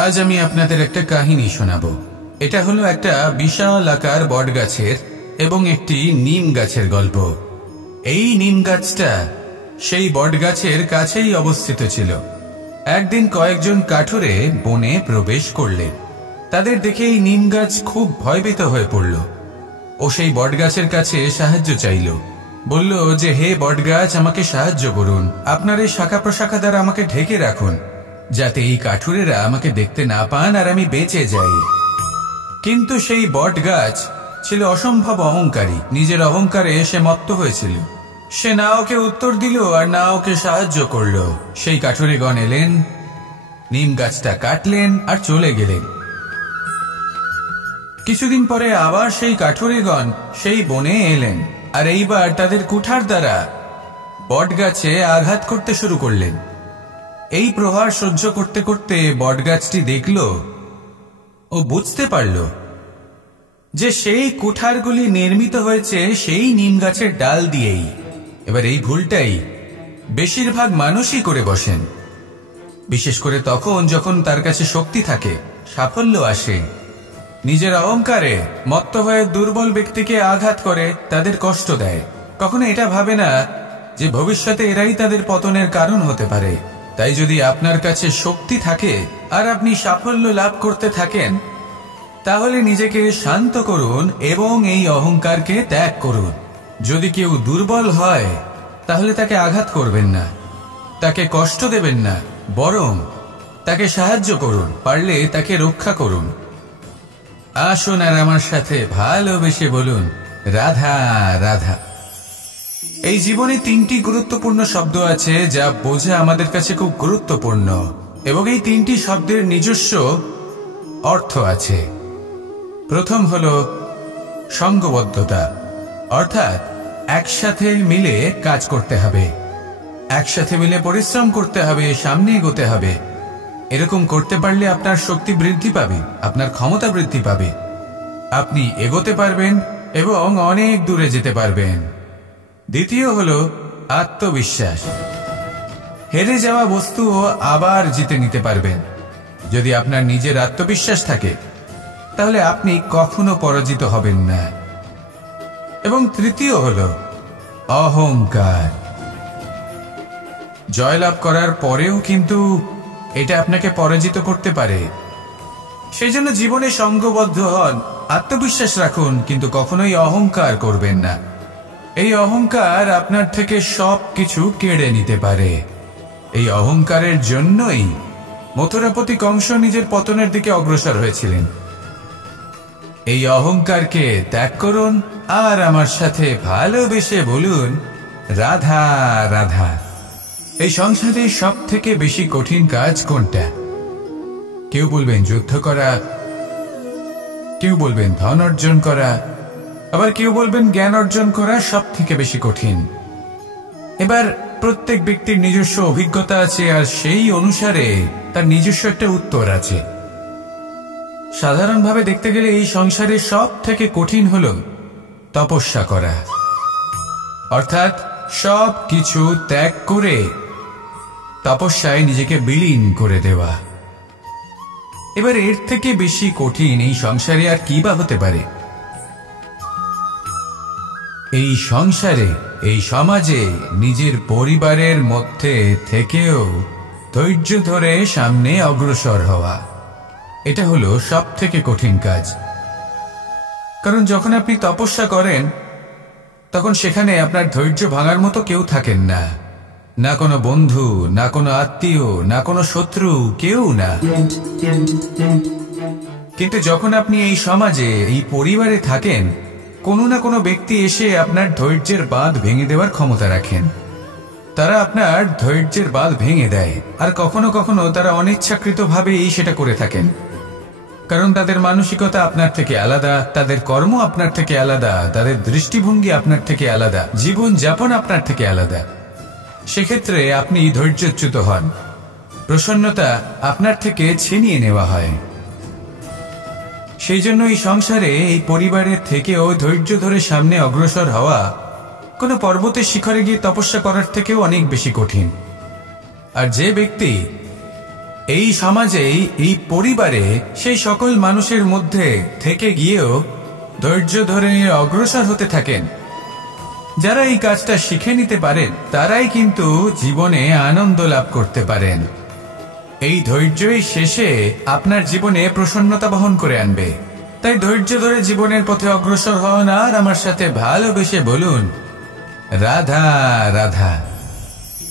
আজ আমি আপনাদের একটা কাহিনী শোনাবো। এটা হলো একটা বিশাল আকার বট গাছের এবং একটি নিম গাছের গল্প। এই নিম গাছটা সেই বট গাছের কাছেই অবস্থিত ছিল। একদিন কয়েকজন কাঠুরে বনে প্রবেশ করলেন। তাদের দেখে এই নিম গাছ খুব ভয়ভীত হয়ে পড়ল ও সেই বট গাছের কাছে সাহায্য চাইল। বলল যে, হে বট গাছ, আমাকে সাহায্য করুন, আপনার এই শাখা প্রশাখা দ্বারা আমাকে ঢেকে রাখুন, যাতে এই কাঠুরেরা আমাকে দেখতে না পান আর আমি বেঁচে যাই। কিন্তু সেই বট গাছ ছিল অসম্ভব অহংকারী। নিজের অহংকারে সে মত্ত হয়েছিল। সে না ওকে উত্তর দিল আর না ওকে সাহায্য করল। সেই কাঠুরেগণ এলেন, নিম গাছটা কাটলেন আর চলে গেলেন। কিছুদিন পরে আবার সেই কাঠুরেগণ সেই বনে এলেন আর এইবার তাদের কুঠার দ্বারা বট গাছে আঘাত করতে শুরু করলেন। এই প্রহার সহ্য করতে করতে বটগাছটি দেখল ও বুঝতে পারল যে সেই কুঠারগুলি নির্মিত হয়েছে সেই নিম গাছের ডাল দিয়েই। এবার এই ভুলটাই বেশিরভাগ মানুষই করে বসেন, বিশেষ করে তখন যখন তার কাছে শক্তি থাকে, সাফল্য আসে। নিজের অহংকারে মত্ত হয়ে দুর্বল ব্যক্তিকে আঘাত করে, তাদের কষ্ট দেয়। কখনো এটা ভাবে না যে ভবিষ্যতে এরাই তাদের পতনের কারণ হতে পারে। তাই যদি আপনার কাছে শক্তি থাকে আর আপনি সাফল্য লাভ করতে থাকেন, তাহলে নিজেকে শান্ত করুন এবং এই অহংকারকে ত্যাগ করুন। যদি কেউ দুর্বল হয় তাহলে তাকে আঘাত করবেন না, তাকে কষ্ট দেবেন না, বরং তাকে সাহায্য করুন, পারলে তাকে রক্ষা করুন। আসুন আর আমার সাথে ভালোবেসে বলুন, রাধা রাধা। এই জীবনে তিনটি গুরুত্বপূর্ণ শব্দ আছে যা বোঝা আমাদের কাছে খুব গুরুত্বপূর্ণ, এবং এই তিনটি শব্দের নিজস্ব অর্থ আছে। প্রথম হল সঙ্গবদ্ধতা, অর্থাৎ একসাথে মিলে কাজ করতে হবে, একসাথে মিলে পরিশ্রম করতে হবে, সামনে এগোতে হবে। এরকম করতে পারলে আপনার শক্তি বৃদ্ধি পাবে, আপনার ক্ষমতা বৃদ্ধি পাবে, আপনি এগোতে পারবেন এবং অনেক দূরে যেতে পারবেন। দ্বিতীয় হল আত্মবিশ্বাস। হেরে যাওয়া বস্তুও আবার জিতে নিতে পারবেন। যদি আপনার নিজের আত্মবিশ্বাস থাকে তাহলে আপনি কখনো পরাজিত হবেন না। এবং তৃতীয় হল অহংকার। জয়লাভ করার পরেও কিন্তু এটা আপনাকে পরাজিত করতে পারে। সেই জন্য জীবনে সঙ্গবদ্ধ হন, আত্মবিশ্বাস রাখুন, কিন্তু কখনোই অহংকার করবেন না। এই অহংকার আপনার থেকে সবকিছু কেড়ে নিতে পারে। এই অহংকারের জন্যই মথুরাপতি কংস নিজের পতনের দিকে অগ্রসর হয়েছিলেন। এই অহংকারকে ত্যাগ করুন আর আমার সাথে ভালোবেসে বলুন, রাধা রাধা। এই সংসারে সব থেকে বেশি কঠিন কাজ কোনটা? কেউ বলবেন যুদ্ধ করা, কেউ বলবেন ধন অর্জন করা, আবার কেউ বলবেন জ্ঞান অর্জন করা সব থেকে বেশি কঠিন। এবার প্রত্যেক ব্যক্তির নিজস্ব অভিজ্ঞতা আছে আর সেই অনুসারে তার নিজস্ব একটা উত্তর আছে। সাধারণভাবে দেখতে গেলে এই সংসারে সব থেকে কঠিন হল তপস্যা করা, অর্থাৎ সব কিছু ত্যাগ করে তপস্যায় নিজেকে বিলীন করে দেওয়া। এবার এর থেকে বেশি কঠিন এই সংসারে আর কি বা হতে পারে? এই সংসারে, এই সমাজে, নিজের পরিবারের মধ্যে থেকেও ধৈর্য ধরে সামনে অগ্রসর হওয়া, এটা হলো সব থেকে কঠিন কাজ। কারণ যখন আপনি তপস্যা করেন তখন সেখানে আপনার ধৈর্য ভাঙার মতো কেউ থাকেন না, না কোনো বন্ধু, না কোনো আত্মীয়, না কোনো শত্রু, কেউ না। কিন্তু যখন আপনি এই সমাজে, এই পরিবারে থাকেন, কোনো না কোনো ব্যক্তি এসে আপনার ধৈর্যের বাঁধ ভেঙে দেওয়ার ক্ষমতা রাখেন। তারা আপনার ধৈর্যের বাঁধ ভেঙে দেয়, আর কখনো কখনো তারা অনিচ্ছাকৃতভাবেই সেটা করে থাকেন। কারণ তাদের মানসিকতা আপনার থেকে আলাদা, তাদের কর্ম আপনার থেকে আলাদা, তাদের দৃষ্টিভঙ্গি আপনার থেকে আলাদা, জীবন যাপন আপনার থেকে আলাদা। সেক্ষেত্রে আপনি ধৈর্যচ্যুত হন, প্রসন্নতা আপনার থেকে ছিনিয়ে নেওয়া হয়। সেই জন্য এই সংসারে, এই পরিবারের থেকেও ধৈর্য ধরে সামনে অগ্রসর হওয়া কোনো পর্বতের শিখরে গিয়ে তপস্যা করার থেকেও অনেক বেশি কঠিন। আর যে ব্যক্তি এই সমাজেই, এই পরিবারে সেই সকল মানুষের মধ্যে থেকে গিয়েও ধৈর্য ধরে অগ্রসর হতে থাকেন। যারা এই কাজটা শিখে নিতে পারেন তারাই কিন্তু জীবনে আনন্দ লাভ করতে পারেন। এই ধৈর্যই শেষে আপনার জীবনে প্রসন্নতা বহন করে আনবে। তাই ধৈর্য ধরে জীবনের পথে অগ্রসর হন আর আমার সাথে ভালোবেসে বলুন, রাধা রাধা।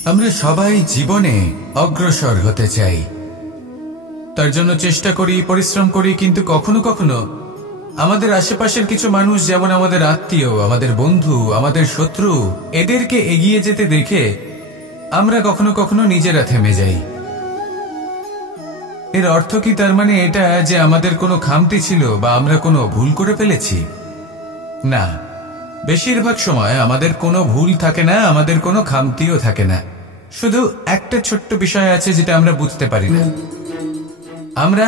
আমরা সবাই জীবনে অগ্রসর হতে চাই, তার জন্য চেষ্টা করি, পরিশ্রম করি, কিন্তু কখনো কখনো আমাদের আশেপাশের কিছু মানুষ, যেমন আমাদের আত্মীয়, আমাদের বন্ধু, আমাদের শত্রু, এদেরকে এগিয়ে যেতে দেখে আমরা কখনো কখনো নিজেরা থেমে যাই। এর অর্থ কি তার মানে এটা যে আমাদের কোনো খামতি ছিল বা আমরা কোনো ভুল করে ফেলেছি? না, বেশিরভাগ সময় আমাদের কোনো ভুল থাকে না, আমাদের কোনো খামতিও থাকে না। শুধু একটা ছোট্ট বিষয় আছে যেটা আমরা বুঝতে পারি না। আমরা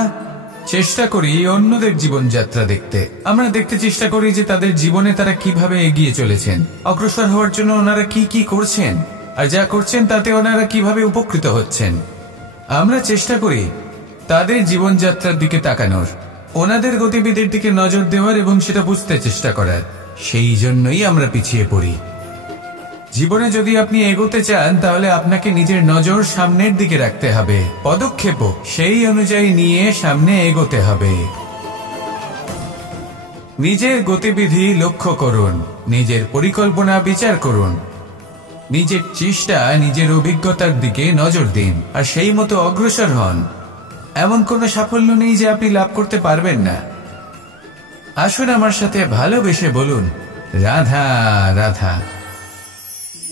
চেষ্টা করি অন্যদের জীবনযাত্রা দেখতে। আমরা দেখতে চেষ্টা করি যে তাদের জীবনে তারা কিভাবে এগিয়ে চলেছেন, অগ্রসর হওয়ার জন্য ওনারা কি কি করছেন, আর যা করছেন তাতে ওনারা কিভাবে উপকৃত হচ্ছেন। আমরা চেষ্টা করি তাদের জীবনযাত্রার দিকে তাকানোর, ওনাদের গতিবিধির দিকে নজর দেওয়ার এবং সেটা বুঝতে চেষ্টা করার। সেই জন্যই আমরা পিছিয়ে পড়ি। জীবনে যদি আপনি এগোতে চান তাহলে আপনাকে নিজের নজর সামনের দিকে রাখতে হবে, পদক্ষেপও সেই অনুযায়ী নিয়ে সামনে এগোতে হবে। নিজের গতিবিধি লক্ষ্য করুন, নিজের পরিকল্পনা বিচার করুন, নিজের চেষ্টা, নিজের অভিজ্ঞতার দিকে নজর দিন আর সেই মতো অগ্রসর হন। এমন কোনো সাফল্য নেই যে আপনি লাভ করতে পারবেন না। আসুন আমার সাথে ভালোবেসে বলুন, রাধা রাধা।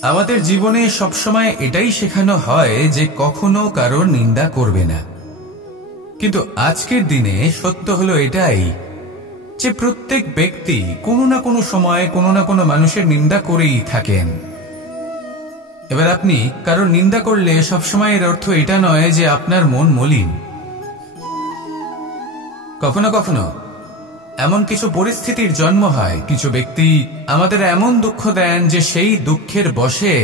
আমাদের জীবনে সবসময় এটাই শেখানো হয় যে কখনো কারোর নিন্দা করবে না, কিন্তু আজকের দিনে সত্য হলো এটাই যে প্রত্যেক ব্যক্তি কোনো না কোনো সময় কোনো না কোনো মানুষের নিন্দা করেই থাকেন। এবার আপনি কারোর নিন্দা করলে সবসময় এর অর্থ এটা নয় যে আপনার মন মলিন। কখনো কখনো এমন কিছু পরিস্থিতির জন্ম হয়, কিছু ব্যক্তি আমাদের এমন দুঃখ দেন যে সেই দুঃখের বশে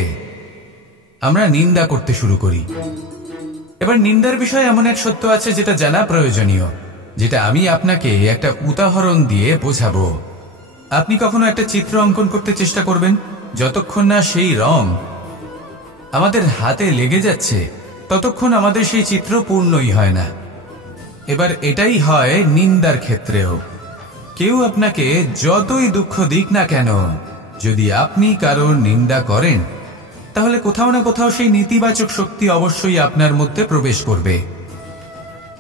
আমরা নিন্দা করতে শুরু করি। এবার নিন্দার বিষয়ে এমন এক সত্য আছে যেটা জানা প্রয়োজনীয়, যেটা আমি আপনাকে একটা উদাহরণ দিয়ে বোঝাবো। আপনি কখনো একটা চিত্র অঙ্কন করতে চেষ্টা করবেন, যতক্ষণ না সেই রং আমাদের হাতে লেগে যাচ্ছে ততক্ষণ আমাদের সেই চিত্র পূর্ণই হয় না। এবার এটাই হয় নিন্দার ক্ষেত্রেও। কেউ আপনাকে যতই দুঃখ দিক না কেন, যদি আপনি কারোর নিন্দা করেন তাহলে কোথাও না কোথাও সেই নেতিবাচক শক্তি অবশ্যই আপনার মধ্যে প্রবেশ করবে।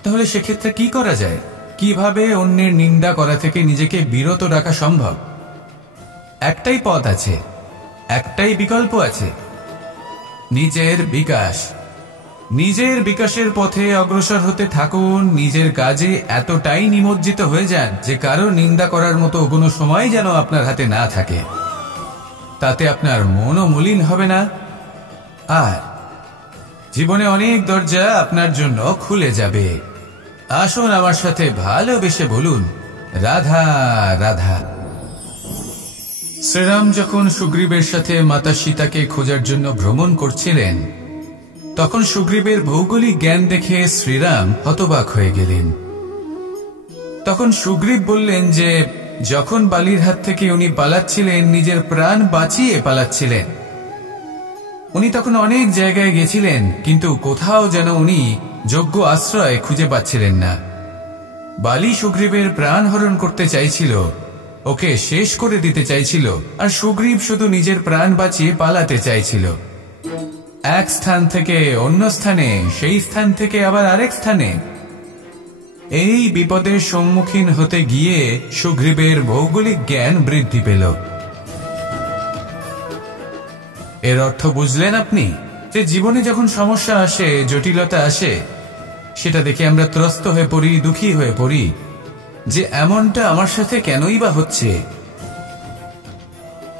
তাহলে সেক্ষেত্রে কি করা যায়? কিভাবে অন্যের নিন্দা করা থেকে নিজেকে বিরত রাখা সম্ভব? একটাই পথ আছে, একটাই বিকল্প আছে, নিজের বিকাশ। নিজের বিকাশের পথে অগ্রসর হতে থাকুন। নিজের কাজে এতটাই নিমজ্জিত হয়ে যান যে কারো নিন্দা করার মতো কোনো সময় যেন আপনার হাতে না থাকে। তাতে আপনার মনও মলিন হবে না, আর জীবনে অনেক দরজা আপনার জন্য খুলে যাবে। আসুন আমার সাথে ভালোবেসে বলুন, রাধা রাধা। শ্রীরাম যখন সুগ্রীবের সাথে মাতা সীতাকে খোঁজার জন্য ভ্রমণ করছিলেন, তখন সুগ্রীবের ভৌগোলিক জ্ঞান দেখে শ্রীরাম হতবাক হয়ে গেলেন। তখন সুগ্রীব বললেন যে যখন বালির হাত থেকে উনি পালাচ্ছিলেন, নিজের প্রাণ বাঁচিয়ে পালাচ্ছিলেন, উনি তখন অনেক জায়গায় গেছিলেন, কিন্তু কোথাও যেন উনি যোগ্য আশ্রয় খুঁজে পাচ্ছিলেন না। বালি সুগ্রীবের প্রাণ হরণ করতে চাইছিল, ওকে শেষ করে দিতে চাইছিল, আর সুগ্রীব শুধু নিজের প্রাণ বাঁচিয়ে পালাতে চাইছিল। এক স্থান থেকে অন্য স্থানে, সেই স্থান থেকে আবার আরেক স্থানে। এই বিপদের সম্মুখীন হতে গিয়ে সুগ্রীবের ভৌগোলিক জ্ঞান বৃদ্ধি পেল। এর অর্থ বুঝলেন আপনি? যে জীবনে যখন সমস্যা আসে, জটিলতা আসে, সেটা দেখে আমরা ত্রস্ত হয়ে পড়ি, দুঃখী হয়ে পড়ি যে এমনটা আমার সাথে কেনই বা হচ্ছে।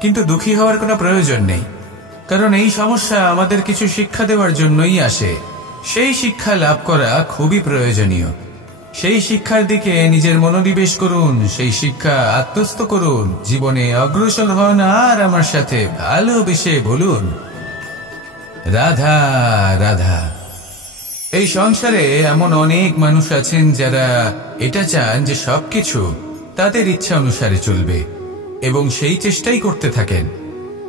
কিন্তু দুঃখী হওয়ার কোনো প্রয়োজন নেই, কারণ এই সমস্যা আমাদের কিছু শিক্ষা দেওয়ার জন্যই আসে। সেই শিক্ষা লাভ করা খুবই প্রয়োজনীয়। সেই শিক্ষার দিকে নিজের মনোনিবেশ করুন, সেই শিক্ষা আত্মস্থ করুন, জীবনে অগ্রসর হন আর আমার সাথে ভালোবেসে বলুন, রাধা রাধা। এই সংসারে এমন অনেক মানুষ আছেন যারা এটা চান যে সবকিছু তাদের ইচ্ছা অনুসারে চলবে এবং সেই চেষ্টাই করতে থাকেন।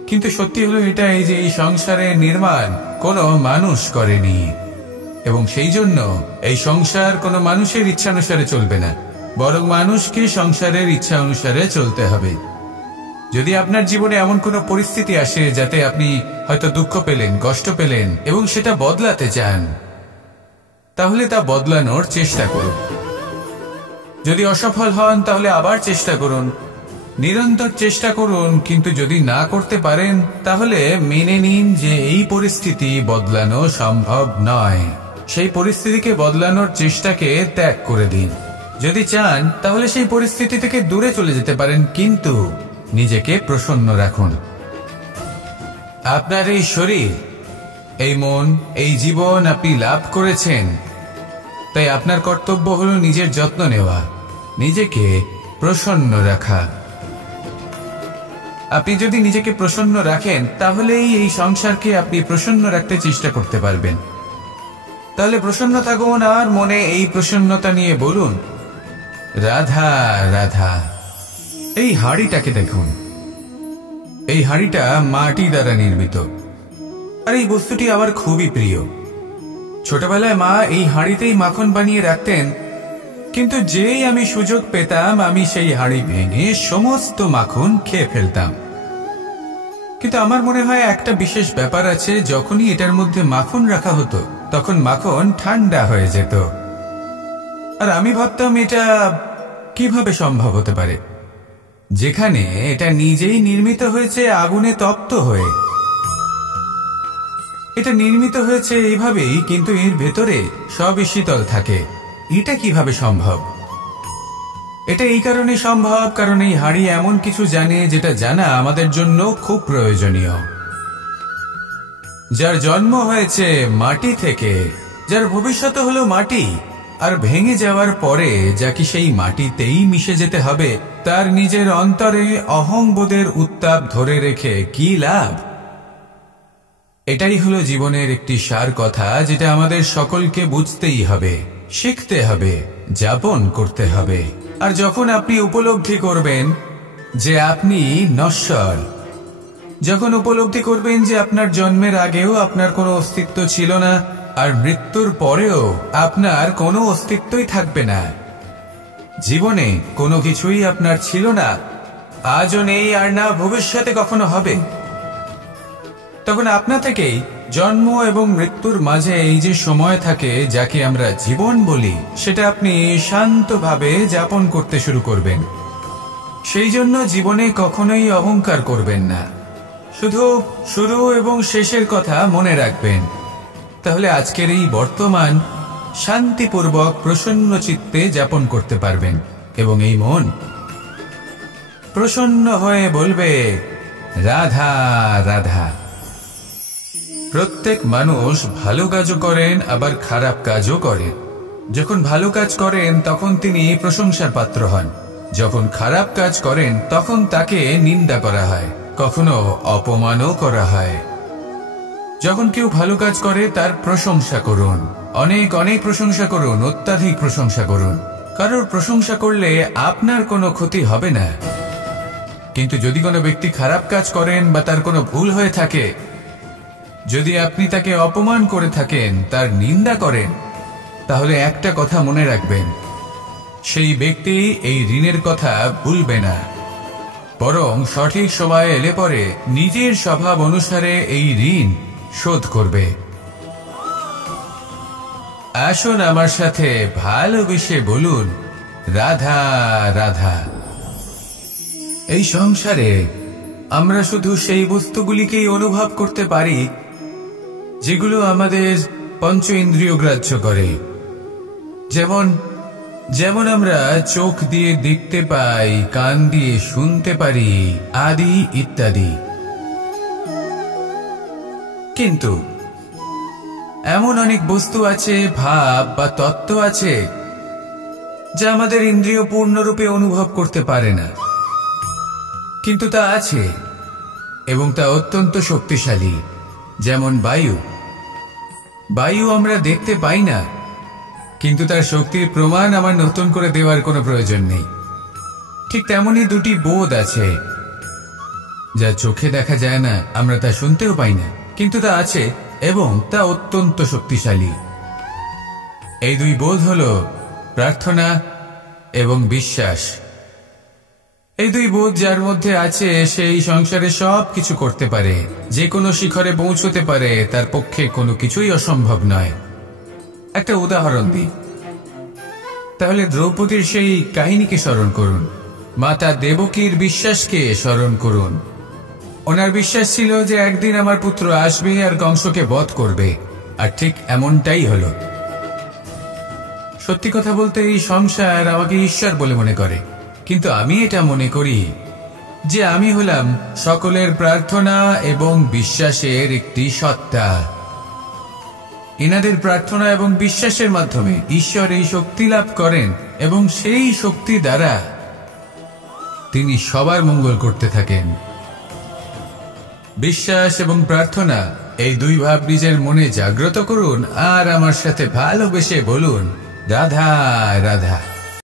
কিন্তু সত্যি হলো এটাই যে এই সংসারের নির্মাণ কোনো মানুষ করেনি, এবং সেই জন্য এই সংসার কোনো মানুষের ইচ্ছা অনুসারে চলবে না, বরং মানুষকে সংসারের ইচ্ছা অনুসারে চলতে হবে। যদি আপনার জীবনে এমন কোনো পরিস্থিতি আসে যাতে আপনি হয়তো দুঃখ পেলেন, কষ্ট পেলেন এবং সেটা বদলাতে চান, তাহলে তা বদলানোর চেষ্টা করুন। যদি অসফল হন তাহলে আবার চেষ্টা করুন, নিরন্তর চেষ্টা করুন। কিন্তু যদি না করতে পারেন তাহলে মেনে নিন যে এই পরিস্থিতি বদলানো সম্ভব নয়। সেই পরিস্থিতিকে বদলানোর চেষ্টাকে ত্যাগ করে দিন। যদি চান তাহলে সেই পরিস্থিতি থেকে দূরে চলে যেতে পারেন, কিন্তু নিজেকে প্রসন্ন রাখুন। আপনার এই শরীর, এই মন, এই জীবন আপনি লাভ করেছেন, তাই আপনার কর্তব্য হলো নিজের যত্ন নেওয়া, নিজেকে প্রসন্ন রাখা। আপনি যদি নিজেকে প্রসন্ন রাখেন তাহলেই এই সংসারকে আপনি প্রসন্ন রাখতে চেষ্টা করতে পারবেন। তাহলে প্রসন্ন থাকুন আর মনে এই প্রসন্নতা নিয়ে বলুন, রাধা রাধা। এই হাঁড়িটাকে দেখুন, এই হাঁড়িটা মাটি দ্বারা নির্মিত, আর এই বস্তুটি আমার খুবই প্রিয়। ছোটবেলায় মা এই হাঁড়িতেই মাখন বানিয়ে রাখতেন, কিন্তু যেই আমি সুযোগ পেতাম আমি সেই হাঁড়ি ভেঙে সমস্ত মাখন খেয়ে ফেলতাম। কিন্তু আমার মনে হয় একটা বিশেষ ব্যাপার আছে, যখনই এটার মধ্যে মাখন রাখা হতো তখন মাখন ঠান্ডা হয়ে যেত। আর আমি ভাবতাম এটা কিভাবে সম্ভব হতে পারে, যেখানে এটা নিজেই নির্মিত হয়েছে আগুনে তপ্ত হয়ে। এটা নির্মিত হয়েছে এইভাবেই, কিন্তু এর ভেতরে সবই শীতল থাকে। এটা কিভাবে সম্ভব? এটা এই কারণে সম্ভব কারণ এই হাঁড়ি এমন কিছু জানে যেটা জানা আমাদের জন্য খুব প্রয়োজনীয়। যার জন্ম হয়েছে মাটি থেকে, যার ভবিষ্যৎ হলো মাটি, আর ভেঙে যাওয়ার পরে যাকে সেই মাটিতেই মিশে যেতে হবে, তার নিজের অন্তরে অহংবোধের উত্তাপ ধরে রেখে কি লাভ? এটাই হলো জীবনের একটি সার কথা, যেটা আমাদের সকলকে বুঝতেই হবে, শিখতে হবে, যাপন করতে হবে। আর যখন আপনি উপলব্ধি করবেন যে আপনি নশ্বর, যখন উপলব্ধি করবেন যে আপনার জন্মের আগেও আপনার কোনো অস্তিত্ব ছিল না, আর মৃত্যুর পরেও আপনার কোনো অস্তিত্বই থাকবে না, জীবনে কোনো কিছুই আপনার ছিল না, আজও নেই আর না ভবিষ্যতে কখনো হবে, তখন আপনা থেকেই জন্ম এবং মৃত্যুর মাঝে এই যে সময় থাকে যাকে আমরা জীবন বলি, সেটা আপনি শান্তভাবে যাপন করতে শুরু করবেন। সেই জন্য জীবনে কখনোই অহংকার করবেন না, শুধু শুরু এবং শেষের কথা মনে রাখবেন। তাহলে আজকের এই বর্তমান শান্তিপূর্বক প্রসন্ন চিত্তে যাপন করতে পারবেন, এবং এই মন প্রসন্ন হয়ে বলবে, রাধা রাধা। প্রত্যেক মানুষ ভালো কাজও করেন, আবার খারাপ কাজও করেন। যখন ভালো কাজ করেন তখন তিনি প্রশংসার পাত্র হন, যখন খারাপ কাজ করেন তখন তাকে নিন্দা করা হয়, কখনো অপমানও করা হয়। যখন কেউ ভালো কাজ করে তার প্রশংসা করুন, অনেক অনেক প্রশংসা করুন, অত্যাধিক প্রশংসা করুন। কারোর প্রশংসা করলে আপনার কোনো ক্ষতি হবে না। কিন্তু যদি কোনো ব্যক্তি খারাপ কাজ করেন বা তার কোনো ভুল হয়ে থাকে, যদি আপনি তাকে অপমান করে থাকেন, তার নিন্দা করেন, তাহলে একটা কথা মনে রাখবেন, সেই ব্যক্তি এই ঋণের কথা ভুলবে না, বরং সঠিক সময় এলে পরে নিজের স্বভাব অনুসারে এই ঋণ শোধ করবে। আসুন আমার সাথে ভালোবেসে বলুন, রাধা রাধা। এই সংসারে আমরা শুধু সেই বস্তুগুলিকেই অনুভব করতে পারি যেগুলো আমাদের পঞ্চ ইন্দ্রিয় গ্রাহ্য করে, যেমন যেমন আমরা চোখ দিয়ে দেখতে পাই, কান দিয়ে শুনতে পারি, আদি ইত্যাদি। কিন্তু এমন অনেক বস্তু আছে, ভাব বা তত্ত্ব আছে যা আমাদের ইন্দ্রিয় পূর্ণরূপে অনুভব করতে পারে না, কিন্তু তা আছে এবং তা অত্যন্ত শক্তিশালী, যেমন বায়ু। বায়ু আমরা দেখতে পাই না, কিন্তু তার শক্তির প্রমাণ আমার নতুন করে দেওয়ার কোনো প্রয়োজন নেই। ঠিক তেমনই দুটি বোধ আছে, যা চোখে দেখা যায় না, আমরা তা শুনতেও পাই না, কিন্তু তা আছে এবং তা অত্যন্ত শক্তিশালী। এই দুই বোধ হল প্রার্থনা এবং বিশ্বাস। এই দুই বোধ যার মধ্যে আছে, সেই সংসারে সব কিছু করতে পারে, যে কোনো শিখরে পৌঁছতে পারে, তার পক্ষে কোনো কিছুই অসম্ভব নয়। একটা উদাহরণ দিই, তাহলে দ্রৌপদীর সেই কাহিনীকে স্মরণ করুন, মাতা দেবকীর বিশ্বাসকে স্মরণ করুন। ওনার বিশ্বাস ছিল যে একদিন আমার পুত্র আসবে আর কংসকে বধ করবে, আর ঠিক এমনটাই হলো। সত্যি কথা বলতে এই সংসার আমাকে ঈশ্বর বলে মনে করে, কিন্তু আমি এটা মনে করি যে আমি হলাম সকলের প্রার্থনা এবং বিশ্বাসের একটি সত্তা। এনাদের প্রার্থনা এবং বিশ্বাসের মাধ্যমে ঈশ্বর এই শক্তি লাভ করেন এবং সেই শক্তি দ্বারা তিনি সবার মঙ্গল করতে থাকেন। বিশ্বাস এবং প্রার্থনা, এই দুই ভাব নিজের মনে জাগ্রত করুন আর আমার সাথে ভালোবেসে বলুন, রাধা রাধা।